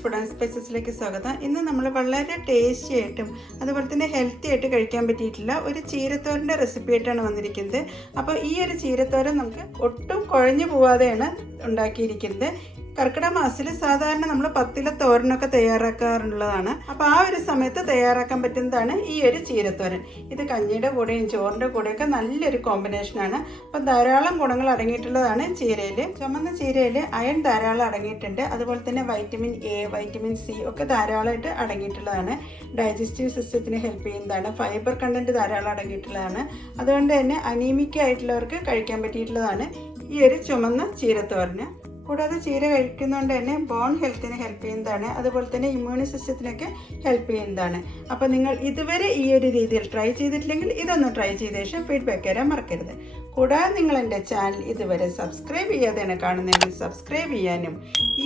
Sheeba's food and സ്പൈസസിലേക്ക് സ്വാഗതം. ഇന്ന് നമ്മൾ വളരെ ടേസ്റ്റി ആയിട്ടും അതുപോലെ തന്നെ ഹെൽത്തി ആയിട്ട് കഴിക്കാൻ പറ്റിയിട്ടുള്ള ഒരു ചീരത്തോരൻ്റെ റെസിപ്പി ആയിട്ടാണ് വന്നിരിക്കുന്നത്. അപ്പോൾ ഈ ഒരു ചീരത്തോരൻ നമുക്ക് ഒട്ടും കുഴഞ്ഞു പോവാതെയാണ് ഉണ്ടാക്കിയിരിക്കുന്നത്. കർക്കിടക മാസത്തിൽ സാധാരണ നമ്മൾ പത്തില തോരനൊക്കെ തയ്യാറാക്കാറുള്ളതാണ്. അപ്പോൾ ആ ഒരു സമയത്ത് തയ്യാറാക്കാൻ പറ്റുന്നതാണ് ഈ ഒരു ചീരത്തോരൻ. ഇത് കഞ്ഞിയുടെ കൂടെയും ചോറിൻ്റെ കൂടെയൊക്കെ നല്ലൊരു കോമ്പിനേഷനാണ്. അപ്പോൾ ധാരാളം ഗുണങ്ങൾ അടങ്ങിയിട്ടുള്ളതാണ് ചീരയിൽ. ചുമന്ന ചീരയിൽ അയൺ ധാരാളം അടങ്ങിയിട്ടുണ്ട്. അതുപോലെ തന്നെ വൈറ്റമിൻ എ, വൈറ്റമിൻ സി ഒക്കെ ധാരാളമായിട്ട് അടങ്ങിയിട്ടുള്ളതാണ്. ഡൈജസ്റ്റീവ് സിസ്റ്റത്തിന് ഹെൽപ്പ് ചെയ്യുന്നതാണ്. ഫൈബർ കണ്ടന്റ് ധാരാളം അടങ്ങിയിട്ടുള്ളതാണ്. അതുകൊണ്ട് തന്നെ അനീമിക് ആയിട്ടുള്ളവർക്ക് കഴിക്കാൻ പറ്റിയിട്ടുള്ളതാണ് ഈ ഒരു ചുമന്ന ചീരത്തോരന്. കൂടാതെ ചീര കഴിക്കുന്നതുകൊണ്ട് തന്നെ ബോൺ ഹെൽത്തിന് ഹെൽപ്പ് ചെയ്യുന്നതാണ്. അതുപോലെ തന്നെ ഇമ്മ്യൂണി സിസ്റ്റത്തിനൊക്കെ ഹെൽപ്പ് ചെയ്യുന്നതാണ്. അപ്പോൾ നിങ്ങൾ ഇതുവരെ ഈ ഒരു രീതിയിൽ ട്രൈ ചെയ്തിട്ടില്ലെങ്കിൽ ഇതൊന്ന് ട്രൈ ചെയ്ത ശേഷം ഫീഡ്ബാക്ക് തരാൻ മറക്കരുത്. കൂടാതെ നിങ്ങൾ എൻ്റെ ചാനൽ ഇതുവരെ സബ്സ്ക്രൈബ് ചെയ്യാതെയാണ് കാണുന്നതെങ്കിൽ സബ്സ്ക്രൈബ് ചെയ്യാനും,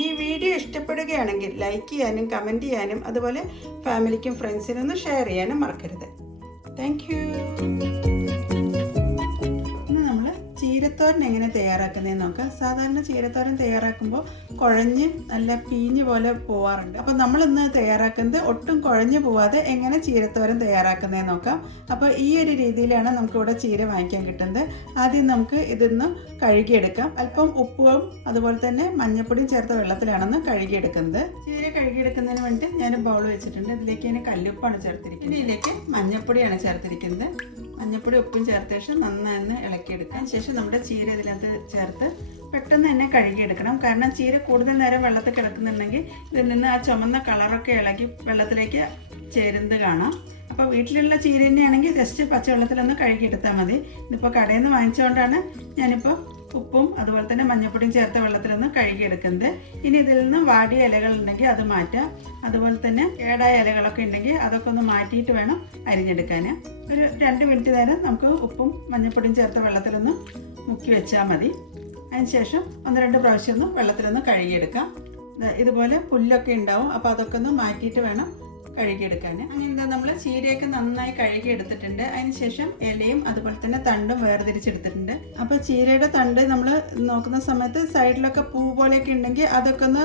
ഈ വീഡിയോ ഇഷ്ടപ്പെടുകയാണെങ്കിൽ ലൈക്ക് ചെയ്യാനും കമൻറ്റ് ചെയ്യാനും അതുപോലെ ഫാമിലിക്കും ഫ്രണ്ട്സിനും ഒന്ന് ഷെയർ ചെയ്യാനും മറക്കരുത്. Thank you. ചീരത്തോരൻ എങ്ങനെ തയ്യാറാക്കുന്നതെന്ന് നോക്കാം. സാധാരണ ചീരത്തോരൻ തയ്യാറാക്കുമ്പോൾ കുഴഞ്ഞ് നല്ല പീഞ്ഞ് പോലെ പോവാറുണ്ട്. അപ്പോൾ നമ്മളിന്ന് തയ്യാറാക്കുന്നത് ഒട്ടും കുഴഞ്ഞു പോവാതെ എങ്ങനെ ചീരത്തോരൻ തയ്യാറാക്കുന്നതെന്ന് നോക്കാം. അപ്പോൾ ഈ ഒരു രീതിയിലാണ് നമുക്കിവിടെ ചീര വാങ്ങിക്കാൻ കിട്ടുന്നത്. ആദ്യം നമുക്ക് ഇതൊന്ന് കഴുകിയെടുക്കാം. അല്പം ഉപ്പും അതുപോലെ തന്നെ മഞ്ഞൾപ്പൊടിയും ചേർത്ത വെള്ളത്തിലാണെന്ന് കഴുകിയെടുക്കുന്നത്. ചീര കഴുകിയെടുക്കുന്നതിന് വേണ്ടി ഞാൻ ബൗൾ വെച്ചിട്ടുണ്ട്. ഇതിലേക്ക് ഞാൻ കല്ലുപ്പാണ് ചേർത്തിരിക്കുന്നത്. ഇതിലേക്ക് മഞ്ഞൾപ്പൊടിയാണ് ചേർത്തിരിക്കുന്നത്. മഞ്ഞൾപ്പൊടി ഉപ്പും ചേർത്ത ശേഷം നന്നായി ഇളക്കിയെടുക്കാം. ശേഷം നമ്മുടെ ചീര ഇതിനകത്ത് ചേർത്ത് പെട്ടെന്ന് തന്നെ കഴുകിയെടുക്കണം. കാരണം ചീര കൂടുതൽ നേരം വെള്ളത്തിൽ കിടക്കുന്നുണ്ടെങ്കിൽ ഇതിൽ നിന്ന് ആ ചുമന്ന കളറൊക്കെ ഇളകി വെള്ളത്തിലേക്ക് ചേരുന്നത് കാണാം. അപ്പോൾ വീട്ടിലുള്ള ചീര തന്നെയാണെങ്കിൽ ജസ്റ്റ് പച്ചവെള്ളത്തിലൊന്ന് കഴുകിയെടുത്താൽ മതി. ഇതിപ്പോൾ കടയിൽ നിന്ന് വാങ്ങിച്ചുകൊണ്ടാണ് ഞാനിപ്പോൾ ഉപ്പും അതുപോലെ തന്നെ മഞ്ഞൾപ്പൊടിയും ചേർത്ത വെള്ളത്തിലൊന്ന് കഴുകിയെടുക്കുന്നത്. ഇനി ഇതിൽ നിന്ന് വാടിയ ഇലകളുണ്ടെങ്കിൽ അത് മാറ്റാം. അതുപോലെ തന്നെ കേടായ ഇലകളൊക്കെ ഉണ്ടെങ്കിൽ അതൊക്കെ ഒന്ന് മാറ്റിയിട്ട് വേണം അരിഞ്ഞെടുക്കാൻ. ഒരു 2 മിനിറ്റ് നേരം നമുക്ക് ഉപ്പും മഞ്ഞൾപ്പൊടിയും ചേർത്ത വെള്ളത്തിലൊന്ന് മുക്കി വെച്ചാൽ മതി. അതിനുശേഷം 1-2 പ്രാവശ്യം ഒന്ന് വെള്ളത്തിലൊന്ന് കഴുകിയെടുക്കാം. ഇതുപോലെ പുല്ലൊക്കെ ഉണ്ടാവും. അപ്പോൾ അതൊക്കെ ഒന്ന് മാറ്റിയിട്ട് വേണം കഴുകിയെടുക്കാൻ. അങ്ങനെ നമ്മൾ ചീരയൊക്കെ നന്നായി കഴുകിയെടുത്തിട്ടുണ്ട്. അതിനുശേഷം ഇലയും അതുപോലെ തന്നെ തണ്ടും വേർതിരിച്ചെടുത്തിട്ടുണ്ട്. അപ്പോൾ ചീരയുടെ തണ്ട് നമ്മൾ നോക്കുന്ന സമയത്ത് സൈഡിലൊക്കെ പൂ പോലെയൊക്കെ ഉണ്ടെങ്കിൽ അതൊക്കെ ഒന്ന്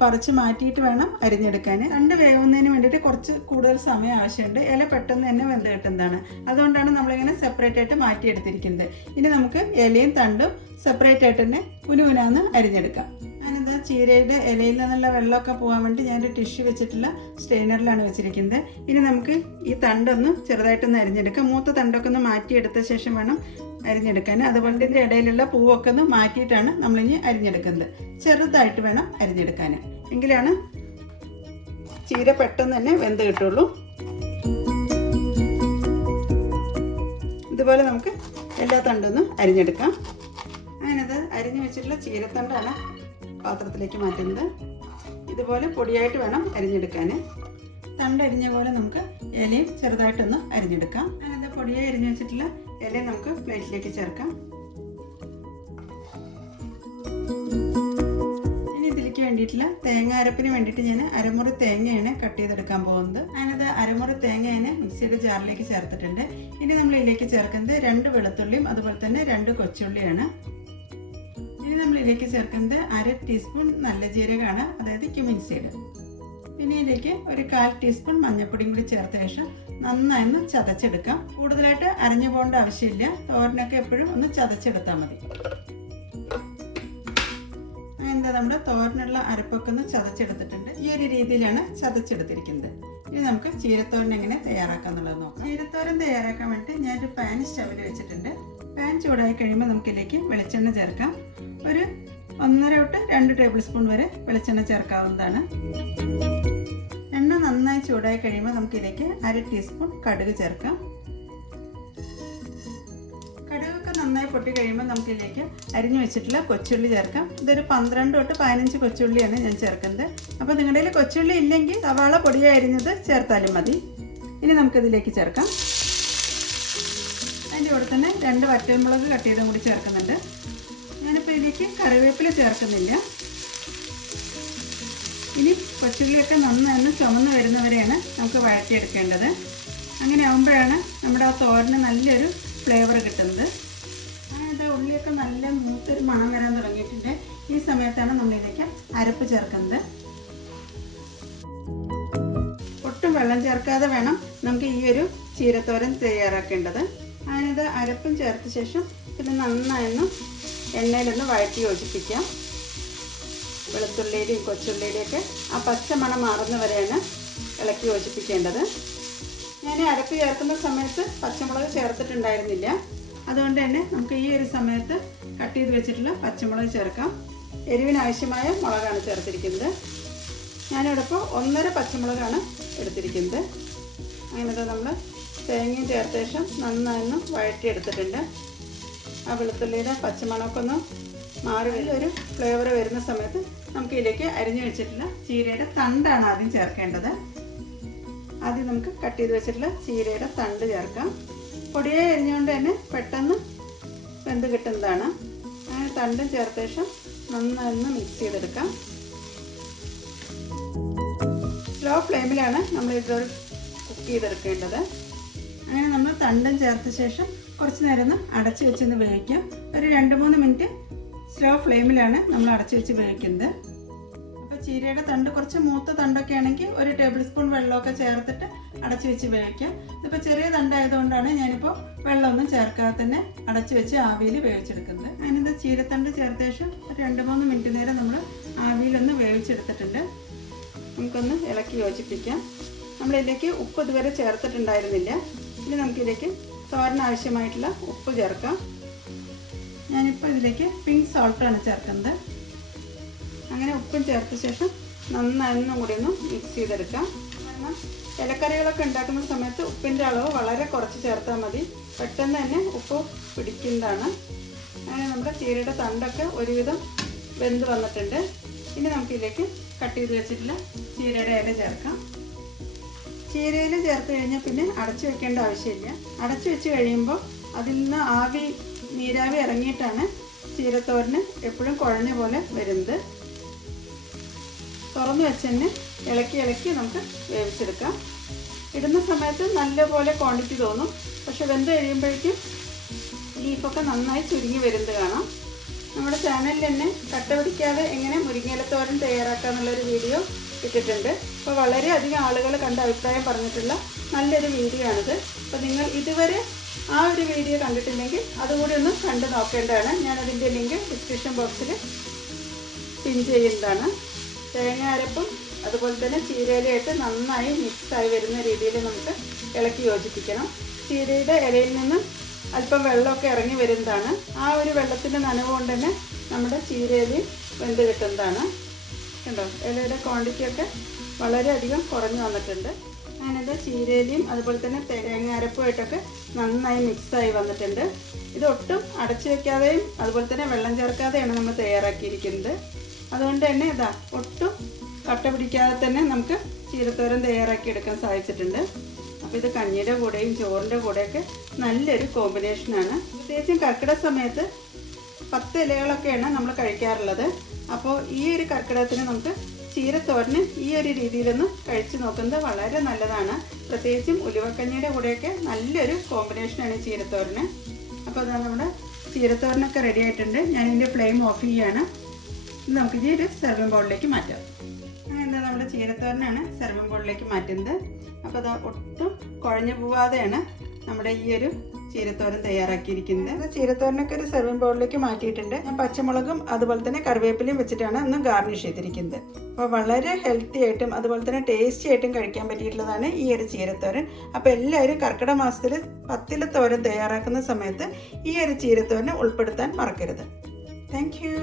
പറിച്ച് മാറ്റിയിട്ട് വേണം അരിഞ്ഞെടുക്കാൻ. തണ്ട് വേവുന്നതിന് വേണ്ടിയിട്ട് കുറച്ച് കൂടുതൽ സമയം ആവശ്യമുണ്ട്. ഇല പെട്ടെന്ന് തന്നെ വെന്ത് കിട്ടുന്നതാണ്. അതുകൊണ്ടാണ് നമ്മളിങ്ങനെ സെപ്പറേറ്റ് ആയിട്ട് മാറ്റിയെടുത്തിരിക്കുന്നത്. ഇനി നമുക്ക് ഇലയും തണ്ടും സെപ്പറേറ്റ് ആയിട്ട് തന്നെ കുനുകുനാന്ന് അരിഞ്ഞെടുക്കാം. ഞാനിതാ ചീരയുടെ ഇലയിൽ നിന്നുള്ള വെള്ളമൊക്കെ പോകാൻ വേണ്ടി ഞാനൊരു ടിഷ്യൂ വെച്ചിട്ടുള്ള സ്ട്രെയിനറിലാണ് വെച്ചിരിക്കുന്നത്. ഇനി നമുക്ക് ഈ തണ്ടൊന്ന് ചെറുതായിട്ടൊന്ന് അരിഞ്ഞെടുക്കാം. മൂത്ത തണ്ടൊക്കെ ഒന്ന് മാറ്റിയെടുത്ത ശേഷം വേണം അരിഞ്ഞെടുക്കാൻ. അതുപോലെ ഇതിൻ്റെ ഇടയിലുള്ള പൂവൊക്കെ ഒന്ന് മാറ്റിയിട്ടാണ് നമ്മളിനി അരിഞ്ഞെടുക്കുന്നത്. ചെറുതായിട്ട് വേണം അരിഞ്ഞെടുക്കാൻ. എങ്കിലാണ് ചീര പെട്ടെന്ന് തന്നെ വെന്ത് കിട്ടുള്ളൂ. ഇതുപോലെ നമുക്ക് എല്ലാ തണ്ടൊന്ന് അരിഞ്ഞെടുക്കാം. അങ്ങനത് അരിഞ്ഞു വെച്ചിട്ടുള്ള ചീരത്തണ്ടാണ് പാത്രത്തിലേക്ക് മാറ്റുന്നത്. ഇതുപോലെ പൊടിയായിട്ട് വേണം അരിഞ്ഞെടുക്കാൻ. തണ്ടരിഞ്ഞ പോലെ നമുക്ക് ഇലയും ചെറുതായിട്ടൊന്ന് അരിഞ്ഞെടുക്കാം. അങ്ങനത്തെ പൊടിയായി അരിഞ്ഞു വെച്ചിട്ടുള്ള ഇലയും നമുക്ക് പ്ലേറ്റിലേക്ക് ചേർക്കാം. ഇനി ഇതിലേക്ക് വേണ്ടിയിട്ടുള്ള തേങ്ങ അരപ്പിന് വേണ്ടിയിട്ട് ഞാൻ അരമുറി തേങ്ങയാണ് കട്ട് ചെയ്തെടുക്കാൻ പോകുന്നത്. ഞാനത് അരമുറി തേങ്ങയാണ് മിക്സിയുടെ ജാറിലേക്ക് ചേർത്തിട്ടുണ്ട്. ഇനി നമ്മൾ ഇതിലേക്ക് ചേർക്കുന്നത് 2 വെളുത്തുള്ളിയും അതുപോലെ തന്നെ 2 കൊച്ചുള്ളിയാണ്. ഇനി നമ്മൾ ഇതിലേക്ക് ചേർക്കുന്നത് 1/2 ടീസ്പൂൺ നല്ല ജീരകമാണ്, അതായത് ക്യുമിൻ സീഡ്. പിന്നെ ഇതിലേക്ക് ഒരു 1/4 ടീസ്പൂൺ മഞ്ഞൾപ്പൊടിയും കൂടി ചേർത്ത ശേഷം നന്നായി ഒന്ന് ചതച്ചെടുക്കാം. കൂടുതലായിട്ട് അരഞ്ഞു പോകേണ്ട ആവശ്യമില്ല. തോരനൊക്കെ എപ്പോഴും ഒന്ന് ചതച്ചെടുത്താൽ മതി. എന്താ നമ്മുടെ തോരനുള്ള അരപ്പൊക്കെ ഒന്ന് ചതച്ചെടുത്തിട്ടുണ്ട്. ഈ ഒരു രീതിയിലാണ് ചതച്ചെടുത്തിരിക്കുന്നത്. ഇനി നമുക്ക് ചീരത്തോരൻ എങ്ങനെ തയ്യാറാക്കാന്നുള്ളത് നോക്കാം. ചീരത്തോരൻ തയ്യാറാക്കാൻ വേണ്ടി ഞാനൊരു പാൻ സ്റ്റവിൽ വെച്ചിട്ടുണ്ട്. പാൻ ചൂടായി കഴിയുമ്പോൾ നമുക്കിതിലേക്ക് വെളിച്ചെണ്ണ ചേർക്കാം. ഒരു 1.5 to 2 ടേബിൾ സ്പൂൺ വരെ വെളിച്ചെണ്ണ ചേർക്കാവുന്നതാണ്. എണ്ണ നന്നായി ചൂടായി കഴിയുമ്പോൾ നമുക്കിതിലേക്ക് 1/2 ടീസ്പൂൺ കടുക് ചേർക്കാം. കടുകൊക്കെ നന്നായി പൊട്ടി കഴിയുമ്പോൾ നമുക്കിതിലേക്ക് അരിഞ്ഞു വെച്ചിട്ടുള്ള കൊച്ചുള്ളി ചേർക്കാം. ഇതൊരു 12 to 15 കൊച്ചുള്ളിയാണ് ഞാൻ ചേർക്കുന്നത്. അപ്പോൾ നിങ്ങളുടെ കയ്യിൽ കൊച്ചുള്ളി ഇല്ലെങ്കിൽ സവാള പൊടിയായി അരിഞ്ഞത് ചേർത്താലും മതി. ഇനി നമുക്കിതിലേക്ക് ചേർക്കാം. അതിൻ്റെ കൂടെ തന്നെ 2 വറ്റൽമുളക് കട്ട് ചെയ്തും കൂടി ചേർക്കുന്നുണ്ട്. ഞാനിപ്പോൾ ഇതിലേക്ക് കറിവേപ്പില ചേർക്കുന്നില്ല. ഇനി കൊച്ചുള്ളിയൊക്കെ നന്നായി ചുമന്ന് വരുന്നവരെയാണ് നമുക്ക് വഴറ്റിയെടുക്കേണ്ടത്. അങ്ങനെ ആകുമ്പോഴാണ് നമ്മുടെ ആ തോരന് നല്ലൊരു ഫ്ലേവർ കിട്ടുന്നത്. അങ്ങനെ ഉള്ളിയൊക്കെ നല്ല മൂത്തൊരു മണം വരാൻ തുടങ്ങിയിട്ടുണ്ട്. ഈ സമയത്താണ് നമ്മളിതിലേക്ക് അരപ്പ് ചേർക്കുന്നത്. വെള്ളം ചേർക്കാതെ വേണം നമുക്ക് ഈ ഒരു ചീരത്തോരൻ തയ്യാറാക്കേണ്ടത്. അതിനത് അരപ്പും ചേർത്ത ശേഷം പിന്നെ നന്നായൊന്ന് എണ്ണയിലൊന്ന് വഴറ്റി യോജിപ്പിക്കാം. വെളുത്തുള്ളിയുടെയും കൊച്ചുള്ളിയുടെയൊക്കെ ആ പച്ചമണം മാറുന്ന വരെയാണ് ഇളക്കി യോജിപ്പിക്കേണ്ടത്. ഞാൻ അരപ്പ് ചേർക്കുന്ന സമയത്ത് പച്ചമുളക് ചേർത്തിട്ടുണ്ടായിരുന്നില്ല. അതുകൊണ്ട് തന്നെ നമുക്ക് ഈ ഒരു സമയത്ത് കട്ട് ചെയ്ത് വെച്ചിട്ടുള്ള പച്ചമുളക് ചേർക്കാം. എരിവിനാവശ്യമായ മുളകാണ് ചേർത്തിരിക്കുന്നത്. ഞാനിവിടെ ഇപ്പോൾ 1.5 പച്ചമുളകാണ് എടുത്തിരിക്കുന്നത്. അങ്ങനത്തെ നമ്മൾ തേങ്ങയും ചേർത്ത ശേഷം നന്നായൊന്ന് വഴറ്റിയെടുത്തിട്ടുണ്ട്. ആ വെളുത്തുള്ളിയുടെ പച്ചമണമൊക്കെ ഒന്ന് മാറി ഒരു ഫ്ലേവർ വരുന്ന സമയത്ത് നമുക്ക് ഇതിലേക്ക് അരിഞ്ഞു വെച്ചിട്ടുള്ള ചീരയുടെ തണ്ടാണ് ആദ്യം ചേർക്കേണ്ടത്. ആദ്യം നമുക്ക് കട്ട് ചെയ്ത് വെച്ചിട്ടുള്ള ചീരയുടെ തണ്ട് ചേർക്കാം. പൊടിയായി അരിഞ്ഞുകൊണ്ട് തന്നെ പെട്ടെന്ന് വെന്ത് കിട്ടുന്നതാണ്. അങ്ങനെ തണ്ടും ചേർത്ത ശേഷം നന്നായൊന്ന് മിക്സ് ചെയ്തെടുക്കാം. സ്ലോ ഫ്ലെയിമിലാണ് നമ്മൾ ഇത് കുക്ക് ചെയ്തെടുക്കേണ്ടത്. അങ്ങനെ നമ്മൾ തണ്ടും ചേർത്ത ശേഷം കുറച്ച് നേരം ഒന്ന് അടച്ചു വെച്ചൊന്ന് വേവിക്കാം. ഒരു 2-3 മിനിറ്റ് സ്ലോ ഫ്ലെയിമിലാണ് നമ്മൾ അടച്ചു വെച്ച് വേവിക്കുന്നത്. അപ്പോൾ ചീരയുടെ തണ്ട് കുറച്ച് മൂത്ത തണ്ടൊക്കെ ആണെങ്കിൽ 1 ടേബിൾ സ്പൂൺ വെള്ളമൊക്കെ ചേർത്തിട്ട് അടച്ചു വെച്ച് വേവിക്കാം. ഇതിപ്പോൾ ചെറിയ തണ്ടായതുകൊണ്ടാണ് ഞാനിപ്പോൾ വെള്ളമൊന്നും ചേർക്കാതെ തന്നെ അടച്ചു വെച്ച് ആവിയിൽ വേവിച്ചെടുക്കുന്നത്. അതിനത് ചീരത്തണ്ട് ചേർത്ത ശേഷം ഒരു 2-3 മിനിറ്റ് നേരം നമ്മൾ ആവിയിലൊന്ന് വേവിച്ചെടുത്തിട്ടുണ്ട്. നമുക്കൊന്ന് ഇളക്കി യോജിപ്പിക്കാം. നമ്മളിതിലേക്ക് ഉപ്പ് ഇതുവരെ ചേർത്തിട്ടുണ്ടായിരുന്നില്ല. ഇനി നമുക്കിതിലേക്ക് തോരന് ആവശ്യമായിട്ടുള്ള ഉപ്പ് ചേർക്കാം. ഞാനിപ്പോൾ ഇതിലേക്ക് പിങ്ക് സോൾട്ടാണ് ചേർക്കുന്നത്. അങ്ങനെ ഉപ്പും ചേർത്ത ശേഷം നന്നായൊന്നും കൂടി ഒന്ന് മിക്സ് ചെയ്തെടുക്കാം. കാരണം ഇലക്കറികളൊക്കെ ഉണ്ടാക്കുന്ന സമയത്ത് ഉപ്പിൻ്റെ അളവ് വളരെ കുറച്ച് ചേർത്താൽ മതി. പെട്ടെന്ന് തന്നെ ഉപ്പ് പിടിക്കുന്നതാണ്. അങ്ങനെ നമ്മുടെ ചീരയുടെ തണ്ടൊക്കെ ഒരുവിധം വെന്ത് വന്നിട്ടുണ്ട്. ഇനി നമുക്കിതിലേക്ക് കട്ട് ചെയ്ത് വെച്ചിട്ടുള്ള ചീരയുടെ ഇല ചേർക്കാം. ചീരയില ചേർത്ത് കഴിഞ്ഞാൽ പിന്നെ അടച്ചു വെക്കേണ്ട ആവശ്യമില്ല. അടച്ചു വെച്ച് കഴിയുമ്പോൾ അതിൽ നിന്ന് നീരാവി ഇറങ്ങിയിട്ടാണ് ചീരത്തോരന് എപ്പോഴും കുഴഞ്ഞ പോലെ വരുന്നത്. തുറന്നു വെച്ച് തന്നെ ഇളക്കി നമുക്ക് വേവിച്ചെടുക്കാം. ഇടുന്ന സമയത്ത് നല്ലപോലെ ക്വാണ്ടിറ്റി തോന്നും. പക്ഷെ വെന്ത് കഴിയുമ്പോഴേക്കും ലീഫൊക്കെ നന്നായി ചുരുങ്ങി വരുന്നത് കാണാം. നമ്മുടെ ചാനലിൽ തന്നെ കട്ട പിടിക്കാതെ എങ്ങനെ മുരിങ്ങയിലത്തോരൻ തയ്യാറാക്കുക എന്നുള്ളൊരു വീഡിയോ ഇട്ടിട്ടുണ്ട്. അപ്പോൾ വളരെയധികം ആളുകൾ കണ്ട അഭിപ്രായം പറഞ്ഞിട്ടുള്ള നല്ലൊരു വീഡിയോ ആണിത്. അപ്പോൾ നിങ്ങൾ ഇതുവരെ ആ ഒരു വീഡിയോ കണ്ടിട്ടില്ലെങ്കിൽ അതുകൂടി ഒന്ന് കണ്ടു നോക്കേണ്ടതാണ്. ഞാനതിൻ്റെ ലിങ്ക് ഡിസ്ക്രിപ്ഷൻ ബോക്സിൽ പിൻ ചെയ്യുന്നതാണ്. തേങ്ങ അരപ്പും അതുപോലെ തന്നെ ചീരയിലയായിട്ട് നന്നായി മിക്സായി വരുന്ന രീതിയിൽ നമുക്ക് ഇളക്കി യോജിപ്പിക്കണം. ചീരയുടെ ഇലയിൽ നിന്ന് അല്പം വെള്ളമൊക്കെ ഇറങ്ങി വരുന്നതാണ്. ആ ഒരു വെള്ളത്തിൻ്റെ നനവ് കൊണ്ട് തന്നെ നമ്മുടെ ചീരയിൽ വെന്ത് കിട്ടുന്നതാണ്. കണ്ടോ, ഇലയുടെ ക്വാണ്ടിറ്റിയൊക്കെ വളരെയധികം കുറഞ്ഞു വന്നിട്ടുണ്ട്. അങ്ങനത്തെ ചീരയിലയും അതുപോലെ തന്നെ തേങ്ങ അരപ്പുമായിട്ടൊക്കെ നന്നായി മിക്സായി വന്നിട്ടുണ്ട്. ഇതൊട്ടും അടച്ചു വയ്ക്കാതെയും അതുപോലെ തന്നെ വെള്ളം ചേർക്കാതെയാണ് നമ്മൾ തയ്യാറാക്കിയിരിക്കുന്നത്. അതുകൊണ്ട് തന്നെ ഒട്ടും കട്ട പിടിക്കാതെ തന്നെ നമുക്ക് ചീരത്തോരൻ തയ്യാറാക്കി എടുക്കാൻ സാധിച്ചിട്ടുണ്ട്. അപ്പോൾ ഇത് കഞ്ഞിയുടെ കൂടെയും ചോറിൻ്റെ കൂടെയൊക്കെ നല്ലൊരു കോമ്പിനേഷനാണ്. പ്രത്യേകിച്ചും കർക്കിടക സമയത്ത് 10 ഇലകളൊക്കെയാണ് നമ്മൾ കഴിക്കാറുള്ളത്. അപ്പോൾ ഈ ഒരു കർക്കിടകത്തിന് നമുക്ക് ചീരത്തോരന് ഈ ഒരു രീതിയിലൊന്ന് കഴിച്ചു നോക്കുന്നത് വളരെ നല്ലതാണ്. പ്രത്യേകിച്ചും ഉലുവക്കഞ്ഞിയുടെ കൂടെയൊക്കെ നല്ലൊരു കോമ്പിനേഷനാണ് ഈ ചീരത്തോരന്. അപ്പോൾ അതാ നമ്മുടെ ചീരത്തോരനൊക്കെ റെഡി ആയിട്ടുണ്ട്. ഞാനിതിൻ്റെ ഫ്ലെയിം ഓഫ് ചെയ്യുകയാണ്. ഇനി നമുക്കിത് ഒരു സെർവിങ് ബൗളിലേക്ക് മാറ്റാം. അങ്ങനെ നമ്മുടെ ചീരത്തോരനാണ് സെർവിങ് ബൗളിലേക്ക് മാറ്റുന്നത്. അപ്പോൾ അത് ഒട്ടും കുഴഞ്ഞു പോവാതെയാണ് നമ്മുടെ ഈ ഒരു ചീരത്തോരൻ തയ്യാറാക്കിയിരിക്കുന്നത്. ചീരത്തോരനൊക്കെ ഒരു സെർവിങ് ബൗളിലേക്ക് മാറ്റിയിട്ടുണ്ട്. ഞാൻ പച്ചമുളകും അതുപോലെ തന്നെ കറിവേപ്പിലയും വെച്ചിട്ടാണ് ഒന്ന് ഗാർണിഷ് ചെയ്തിരിക്കുന്നത്. അപ്പോൾ വളരെ ഹെൽത്തി ആയിട്ടും അതുപോലെ തന്നെ ടേസ്റ്റി ആയിട്ടും കഴിക്കാൻ പറ്റിയിട്ടുള്ളതാണ് ഈ ഒരു ചീരത്തോരൻ. അപ്പോൾ എല്ലാവരും കർക്കിടക മാസത്തിൽ 10 തോരൻ തയ്യാറാക്കുന്ന സമയത്ത് ഈ ഒരു ചീരത്തോരനെ ഉൾപ്പെടുത്താൻ മറക്കരുത്. Thank you.